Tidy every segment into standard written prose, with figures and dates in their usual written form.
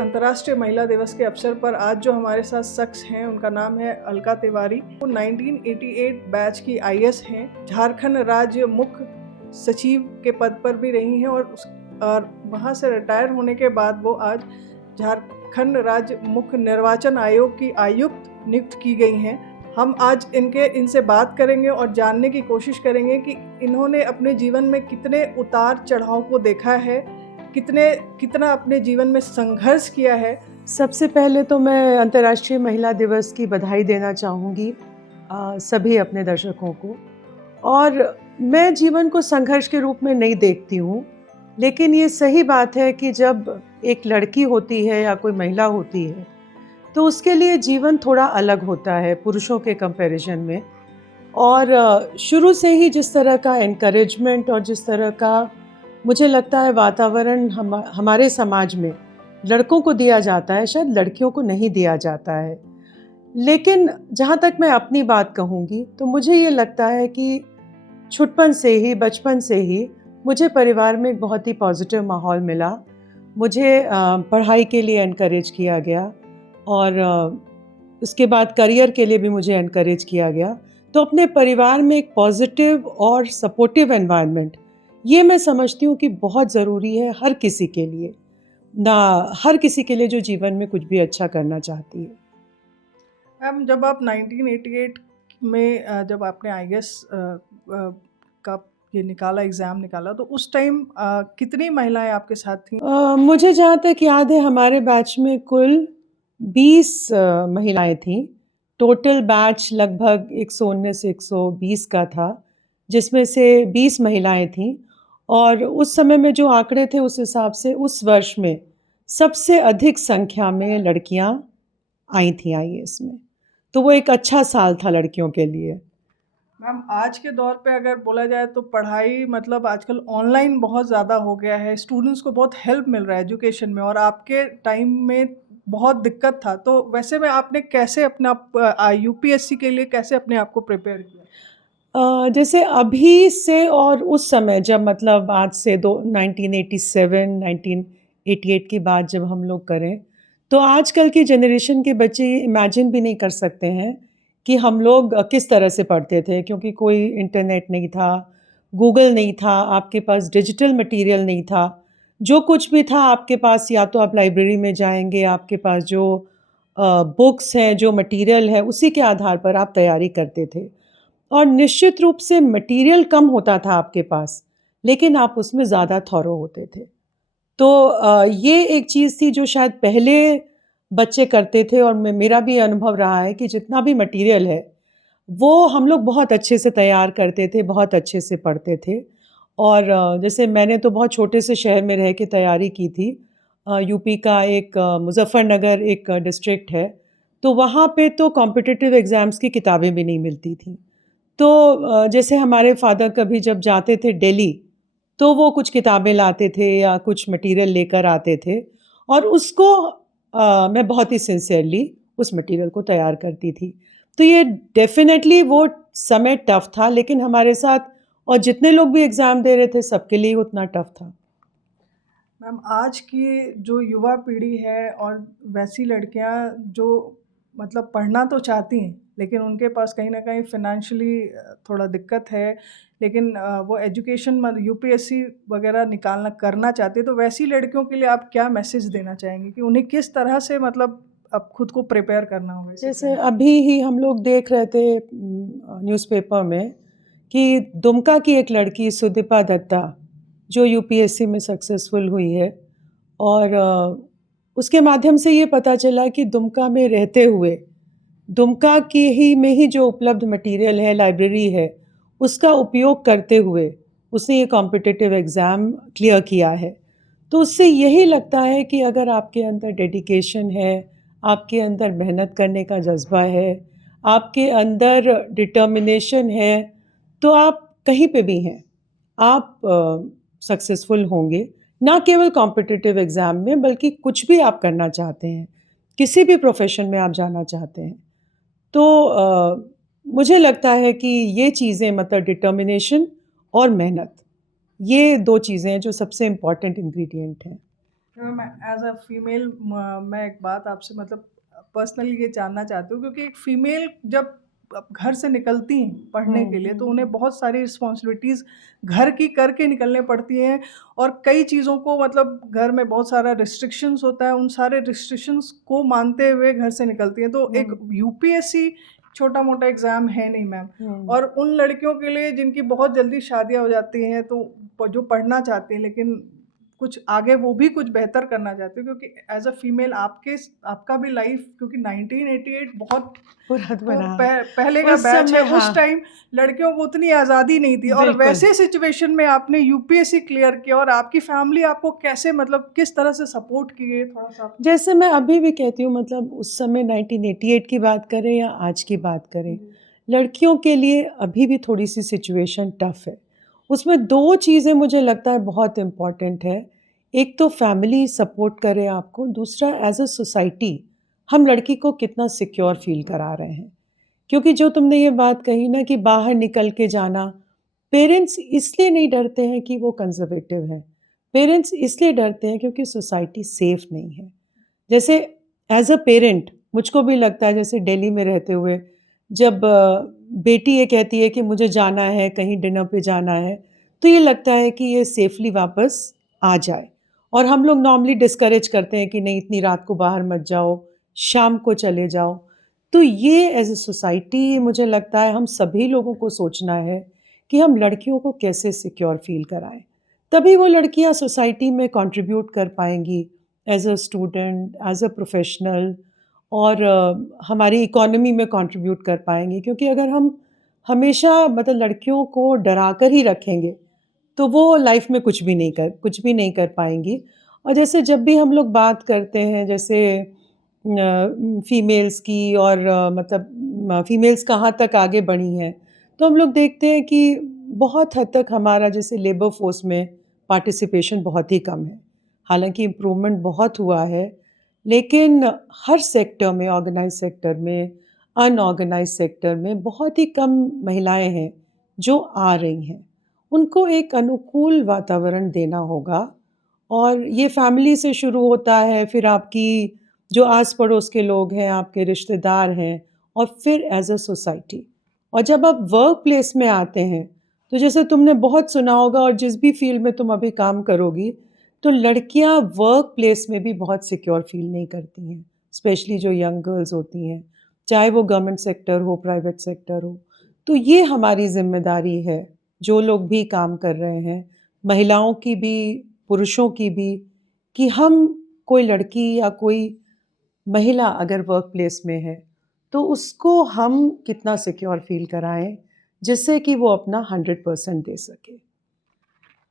अंतर्राष्ट्रीय महिला दिवस के अवसर पर आज जो हमारे साथ शख्स हैं उनका नाम है अलका तिवारी। वो 1988 बैच की आईएएस हैं। झारखंड राज्य मुख्य सचिव के पद पर भी रही हैं और वहां से रिटायर होने के बाद वो आज झारखंड राज्य मुख्य निर्वाचन आयोग की आयुक्त नियुक्त की गई हैं। हम आज इनसे बात करेंगे और जानने की कोशिश करेंगे कि इन्होंने अपने जीवन में कितने उतार चढ़ाव को देखा है, कितना अपने जीवन में संघर्ष किया है। सबसे पहले तो मैं अंतर्राष्ट्रीय महिला दिवस की बधाई देना चाहूँगी सभी अपने दर्शकों को। और मैं जीवन को संघर्ष के रूप में नहीं देखती हूँ, लेकिन ये सही बात है कि जब एक लड़की होती है या कोई महिला होती है तो उसके लिए जीवन थोड़ा अलग होता है पुरुषों के कंपैरिजन में। और शुरू से ही जिस तरह का एनकरेजमेंट और जिस तरह का मुझे लगता है वातावरण हमारे समाज में लड़कों को दिया जाता है, शायद लड़कियों को नहीं दिया जाता है। लेकिन जहाँ तक मैं अपनी बात कहूँगी तो मुझे ये लगता है कि छुटपन से ही, बचपन से ही मुझे परिवार में एक बहुत ही पॉजिटिव माहौल मिला। मुझे पढ़ाई के लिए एनकरेज किया गया और उसके बाद करियर के लिए भी मुझे एनकरेज किया गया। तो अपने परिवार में एक पॉजिटिव और सपोर्टिव एनवायरनमेंट, ये मैं समझती हूँ कि बहुत ज़रूरी है हर किसी के लिए, हर किसी के लिए जो जीवन में कुछ भी अच्छा करना चाहती है। मैम, जब आप 1988 में जब आपने आईएएस का ये एग्ज़ाम निकाला तो उस टाइम कितनी महिलाएं आपके साथ थीं? मुझे जहाँ तक याद है हमारे बैच में कुल 20 महिलाएं थीं। टोटल बैच लगभग 119-120 का था, जिसमें से 20 महिलाएं थीं। और उस समय में जो आंकड़े थे उस हिसाब से उस वर्ष में सबसे अधिक संख्या में लड़कियां आई थीं आईएएस में। तो वो एक अच्छा साल था लड़कियों के लिए। मैम, आज के दौर पे अगर बोला जाए तो पढ़ाई मतलब आजकल ऑनलाइन बहुत ज़्यादा हो गया है, स्टूडेंट्स को बहुत हेल्प मिल रहा है एजुकेशन में, और आपके टाइम में बहुत दिक्कत था। तो वैसे में आपने कैसे अपना यूपीएससी के लिए कैसे अपने आप को प्रिपेयर किया? जैसे अभी से और उस समय जब मतलब आज से 1987 1988 की बात जब हम लोग करें तो आजकल की जनरेशन के बच्चे इमेजिन भी नहीं कर सकते हैं कि हम लोग किस तरह से पढ़ते थे, क्योंकि कोई इंटरनेट नहीं था, गूगल नहीं था, आपके पास डिजिटल मटेरियल नहीं था। जो कुछ भी था आपके पास, या तो आप लाइब्रेरी में जाएंगे, आपके पास जो बुक्स हैं, जो मटेरियल है, उसी के आधार पर आप तैयारी करते थे। और निश्चित रूप से मटेरियल कम होता था आपके पास, लेकिन आप उसमें ज़्यादा थॉरो होते थे। तो ये एक चीज़ थी जो शायद पहले बच्चे करते थे, और मेरा भी अनुभव रहा है कि जितना भी मटेरियल है वो हम लोग बहुत अच्छे से तैयार करते थे, बहुत अच्छे से पढ़ते थे। और जैसे मैंने तो बहुत छोटे से शहर में रह के तैयारी की थी। यूपी का एक मुजफ्फरनगर एक डिस्ट्रिक्ट है, तो वहाँ पे तो कॉम्पिटिटिव एग्ज़ाम्स की किताबें भी नहीं मिलती थी। तो जैसे हमारे फादर कभी जब जाते थे दिल्ली तो वो कुछ किताबें लाते थे या कुछ मटेरियल लेकर आते थे, और उसको मैं बहुत ही सिंसियरली उस मटेरियल को तैयार करती थी। तो ये डेफिनेटली वो समय टफ था, लेकिन हमारे साथ और जितने लोग भी एग्ज़ाम दे रहे थे सबके लिए उतना टफ था। मैम, आज की जो युवा पीढ़ी है और वैसी लड़कियां जो मतलब पढ़ना तो चाहती हैं, लेकिन उनके पास कहीं ना कहीं फिनेंशियली थोड़ा दिक्कत है, लेकिन वो एजुकेशन मतलब यूपीएससी वगैरह करना चाहती है। तो वैसी लड़कियों के लिए आप क्या मैसेज देना चाहेंगे कि उन्हें किस तरह से मतलब अब खुद को प्रिपेयर करना होगा? जैसे अभी ही हम लोग देख रहे थे न्यूज़पेपर में कि दुमका की एक लड़की सुदीपा दत्ता जो यूपीएससी में सक्सेसफुल हुई है, और उसके माध्यम से ये पता चला कि दुमका में रहते हुए दुमका के ही में ही जो उपलब्ध मटेरियल है, लाइब्रेरी है, उसका उपयोग करते हुए उसने ये कॉम्पिटिटिव एग्ज़ाम क्लियर किया है। तो उससे यही लगता है कि अगर आपके अंदर डेडिकेशन है, आपके अंदर मेहनत करने का जज्बा है, आपके अंदर डिटर्मिनेशन है, तो आप कहीं पे भी हैं, आप सक्सेसफुल होंगे। ना केवल कॉम्पिटिटिव एग्ज़ाम में, बल्कि कुछ भी आप करना चाहते हैं, किसी भी प्रोफेशन में आप जाना चाहते हैं, तो मुझे लगता है कि ये चीज़ें मतलब डिटर्मिनेशन और मेहनत, ये 2 चीज़ें हैं जो सबसे इम्पॉर्टेंट इंग्रेडिएंट हैं। मैं एज अ फीमेल मैं एक बात आपसे मतलब पर्सनली ये जानना चाहती हूँ, क्योंकि एक फीमेल जब घर से निकलती हैं पढ़ने के लिए तो उन्हें बहुत सारी रिस्पॉन्सिबिलिटीज़ घर की करके निकलने पड़ती हैं, और कई चीज़ों को मतलब घर में बहुत सारा रिस्ट्रिक्शंस होता है, उन सारे रिस्ट्रिक्शंस को मानते हुए घर से निकलती हैं। तो एक यूपीएससी छोटा मोटा एग्ज़ाम है नहीं मैम, और उन लड़कियों के लिए जिनकी बहुत जल्दी शादियाँ हो जाती हैं, तो जो पढ़ना चाहती हैं लेकिन कुछ आगे वो भी कुछ बेहतर करना चाहती हूँ, क्योंकि एज अ फीमेल आपका भी लाइफ, क्योंकि 1988 बहुत पुराना पहले का उस बैच है, समय, उस हाँ, टाइम लड़कियों को उतनी आज़ादी नहीं थी, और बिल्कुल। वैसे सिचुएशन में आपने यूपीएससी क्लियर किया, और आपकी फैमिली आपको कैसे मतलब किस तरह से सपोर्ट किए, थोड़ा सा आप। जैसे मैं अभी भी कहती हूँ, मतलब उस समय 1988 की बात करें या आज की बात करें, लड़कियों के लिए अभी भी थोड़ी-सी सिचुएशन टफ़ है। उसमें 2 चीज़ें मुझे लगता है बहुत इम्पोर्टेंट है। एक तो फैमिली सपोर्ट करे आपको, दूसरा एज़ अ सोसाइटी हम लड़की को कितना सिक्योर फ़ील करा रहे हैं। क्योंकि जो तुमने ये बात कही ना कि बाहर निकल के जाना, पेरेंट्स इसलिए नहीं डरते हैं कि वो कंज़र्वेटिव हैं। पेरेंट्स इसलिए डरते हैं क्योंकि सोसाइटी सेफ़ नहीं है। जैसे एज़ अ पेरेंट मुझको भी लगता है, जैसे दिल्ली में रहते हुए जब बेटी ये कहती है कि मुझे जाना है, कहीं डिनर पे जाना है, तो ये लगता है कि ये सेफ़ली वापस आ जाए, और हम लोग नॉर्मली डिस्करेज करते हैं कि नहीं इतनी रात को बाहर मत जाओ, शाम को चले जाओ। तो ये एज़ अ सोसाइटी मुझे लगता है हम सभी लोगों को सोचना है कि हम लड़कियों को कैसे सिक्योर फ़ील कराएँ। तभी वो लड़कियाँ सोसाइटी में कंट्रीब्यूट कर पाएँगी as a student, as a professional, और हमारी इकोनॉमी में कंट्रीब्यूट कर पाएँगी। क्योंकि अगर हम हमेशा मतलब लड़कियों को डरा कर ही रखेंगे, तो वो लाइफ़ में कुछ भी नहीं कर पाएँगी। और जैसे जब भी हम लोग बात करते हैं, जैसे फीमेल्स की, और मतलब फीमेल्स कहाँ तक आगे बढ़ी हैं, तो हम लोग देखते हैं कि बहुत हद तक हमारा जैसे लेबर फ़ोर्स में पार्टिसिपेशन बहुत ही कम है। हालाँकि इम्प्रूवमेंट बहुत हुआ है, लेकिन हर सेक्टर में, ऑर्गेनाइज़ सेक्टर में, अनऑर्गेनाइज़ सेक्टर में बहुत ही कम महिलाएँ हैं जो आ रही हैं। उनको एक अनुकूल वातावरण देना होगा, और ये फैमिली से शुरू होता है, फिर आपकी जो आस-पड़ोस के लोग हैं, आपके रिश्तेदार हैं, और फिर एज़ अ सोसाइटी। और जब आप वर्क प्लेस में आते हैं, तो जैसे तुमने बहुत सुना होगा, और जिस भी फ़ील्ड में तुम अभी काम करोगी, तो लड़कियाँ वर्क प्लेस में भी बहुत सिक्योर फ़ील नहीं करती हैं, स्पेशली जो यंग गर्ल्स होती हैं, चाहे वो गवर्नमेंट सेक्टर हो, प्राइवेट सेक्टर हो। तो ये हमारी ज़िम्मेदारी है, जो लोग भी काम कर रहे हैं, महिलाओं की भी, पुरुषों की भी, कि हम कोई लड़की या कोई महिला अगर वर्क प्लेस में है, तो उसको हम कितना सिक्योर फ़ील कराएँ, जिससे कि वो अपना 100% दे सके।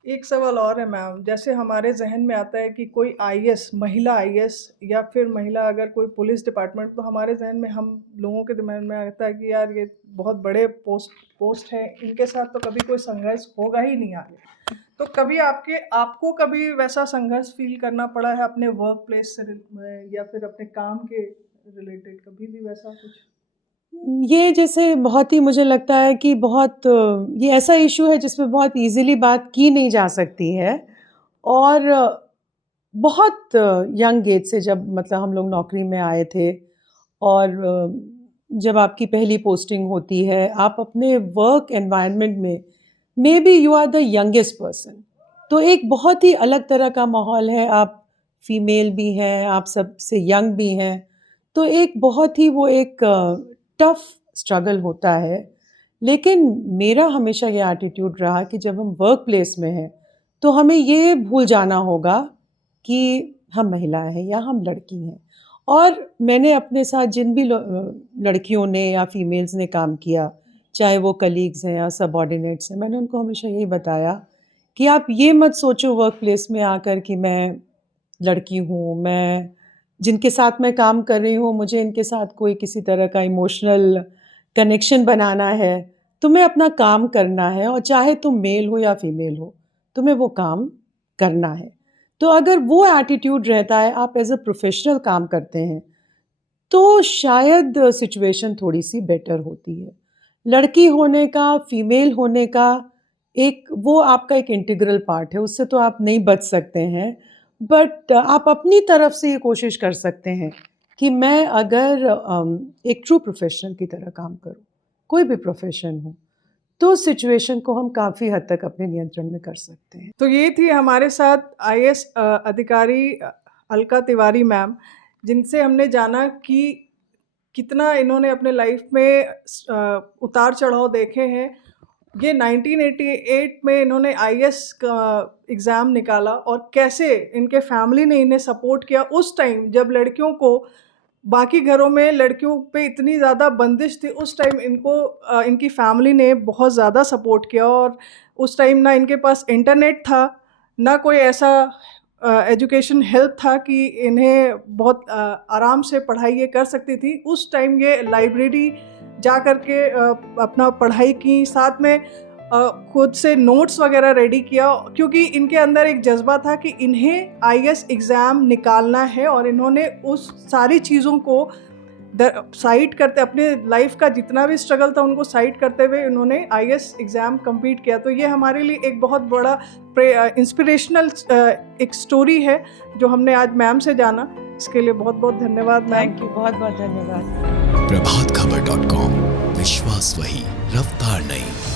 एक सवाल और है मैम, जैसे हमारे ज़हन में आता है कि कोई आईएएस, महिला आईएएस, या फिर महिला अगर कोई पुलिस डिपार्टमेंट, तो हमारे ज़हन में हम लोगों के दिमाग में आता है कि यार ये बहुत बड़े पोस्ट हैं, इनके साथ तो कभी कोई संघर्ष होगा ही नहीं आगे। तो कभी आपको कभी वैसा संघर्ष फ़ील करना पड़ा है अपने वर्क प्लेस से या फिर अपने काम के रिलेटेड, कभी भी वैसा कुछ? ये जैसे बहुत ही मुझे लगता है कि बहुत ये ऐसा इश्यू है जिसमें बहुत ईज़िली बात की नहीं जा सकती है, और बहुत यंग एज से जब मतलब हम लोग नौकरी में आए थे, और जब आपकी पहली पोस्टिंग होती है, आप अपने वर्क एनवायरनमेंट में maybe you are the youngest person, तो एक बहुत ही अलग तरह का माहौल है। आप फीमेल भी हैं, आप सबसे यंग भी हैं, तो एक बहुत ही वो एक टफ स्ट्रगल होता है। लेकिन मेरा हमेशा ये एटीट्यूड रहा कि जब हम वर्क प्लेस में हैं, तो हमें ये भूल जाना होगा कि हम महिलाएँ हैं या हम लड़की हैं। और मैंने अपने साथ जिन भी लड़कियों ने या फीमेल्स ने काम किया, चाहे वो कलीग्स हैं या सबऑर्डिनेट्स हैं, मैंने उनको हमेशा यही बताया कि आप ये मत सोचो वर्क प्लेस में आकर कि मैं लड़की हूँ, मैं जिनके साथ मैं काम कर रही हूँ, मुझे इनके साथ कोई किसी तरह का इमोशनल कनेक्शन बनाना है। तुम्हें अपना काम करना है, और चाहे तुम मेल हो या फीमेल हो, तुम्हें वो काम करना है। तो अगर वो एटीट्यूड रहता है, आप एज़ अ प्रोफ़ेशनल काम करते हैं, तो शायद सिचुएशन थोड़ी-सी बेटर होती है। लड़की होने का, फीमेल होने का एक वो आपका एक इंटीग्रल पार्ट है, उससे तो आप नहीं बच सकते हैं। बट आप अपनी तरफ से ये कोशिश कर सकते हैं कि मैं अगर एक ट्रू प्रोफेशनल की तरह काम करूं, कोई भी प्रोफेशन हो, तो सिचुएशन को हम काफ़ी हद तक अपने नियंत्रण में कर सकते हैं। तो ये थी हमारे साथ आईएएस अधिकारी अलका तिवारी मैम, जिनसे हमने जाना कि कितना इन्होंने अपने लाइफ में उतार चढ़ाव देखे हैं। ये 1988 में इन्होंने आईएएस का एग्ज़ाम निकाला और कैसे इनके फैमिली ने इन्हें सपोर्ट किया उस टाइम जब लड़कियों को बाकी घरों में लड़कियों पे इतनी ज़्यादा बंदिश थी, उस टाइम इनको इनकी फैमिली ने बहुत ज़्यादा सपोर्ट किया। और उस टाइम ना इनके पास इंटरनेट था, ना कोई ऐसा एजुकेशन हेल्प था कि इन्हें बहुत आराम से पढ़ाई ये कर सकती थी। उस टाइम ये लाइब्रेरी जा कर के अपना पढ़ाई की, साथ में खुद से नोट्स वगैरह रेडी किया, क्योंकि इनके अंदर एक जज्बा था कि इन्हें आईएएस एग्ज़ाम निकालना है। और इन्होंने उस सारी चीज़ों को साइड करते, अपने लाइफ का जितना भी स्ट्रगल था उनको साइड करते हुए इन्होंने आईएएस एग्ज़ाम कंप्लीट किया। तो ये हमारे लिए एक बहुत बड़ा इंस्पिरेशनल एक स्टोरी है जो हमने आज मैम से जाना। इसके लिए बहुत बहुत धन्यवाद मैम। थैंक यू, बहुत बहुत धन्यवाद। प्रभातखबर.com, विश्वास वही, रफ्तार नहीं।